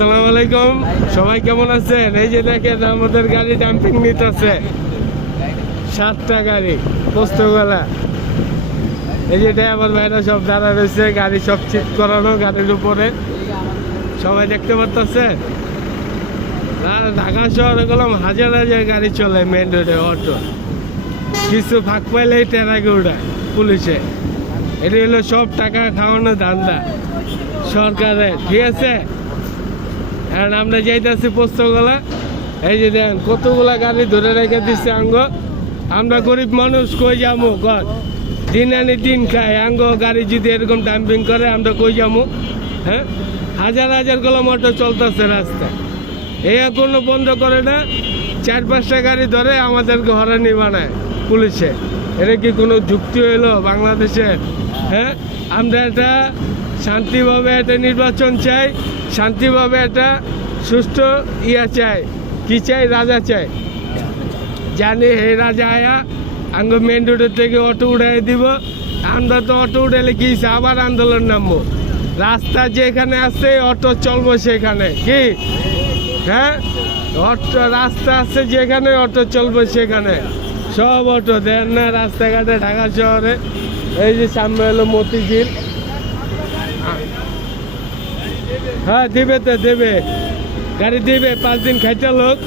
আসসালামু আলাইকুম, সবাই কেমন আছেন? এই যে দেখেন আমাদের গাড়ি ডাম্পিং নিতেছে, 7টা গাড়ি পোস্তগোলা। এই যে ড্রাইভার ভাইরা সব দাঁড়া রয়েছে, গাড়ি সব চেক করানো গাড়ির উপরে, সবাই দেখতে পাচ্ছেন। ঢাকা শহরে গেলাম হাজার হাজার গাড়ি চলে মেন রোডে, অটো কিছু ফাঁক পাইলেই টেরাকে উঠায় পুলিশে। এটা হলো সব টাকা খাওয়ানো ধান্দা সরকারের, ঠিক আছে? এখন আমরা যাইতেছি পোস্তগোলা। এই যে দেখেন কতগুলা গাড়ি ধরে রেখে দিচ্ছে আঙ্গ। আমরা গরিব মানুষ কই যাবো? দিন আনি দিন খাই, আঙ্গ গাড়ি যদি এরকম ডাম্পিং করে আমরা কই যাবো? হ্যাঁ, হাজার হাজার গুলো মোটর চলতেছে রাস্তায়, এই কোনো বন্ধ করে না। 4-5টা গাড়ি ধরে আমাদেরকে হরানি বানায় পুলিশে। এটা কি কোনো যুক্তি হইলো বাংলাদেশের? হ্যাঁ, আমরা এটা শান্তিভাবে একটা নির্বাচন চাই, শান্তিভাবে একটা সুষ্ঠু চাই। কি চাই? রাজা চাই। জানি হে রাজা আয়া আঙ্গ মেন রোডের থেকে অটো উঠাই দিব। আমরা তো অটো উঠাইলে কি আবার আন্দোলন নামবো? রাস্তা যেখানে আছে অটো চলবো সেখানে, কি? হ্যাঁ, অটো রাস্তা আছে যেখানে অটো চলবো সেখানে। সব অটো দেন না রাস্তাঘাটে ঢাকা শহরে। এই যে সামনে হলো মতিঝিল। হ্যাঁ দিবে তো দেবে, গাড়ি দিবে, 5 দিন খাইতে লোক।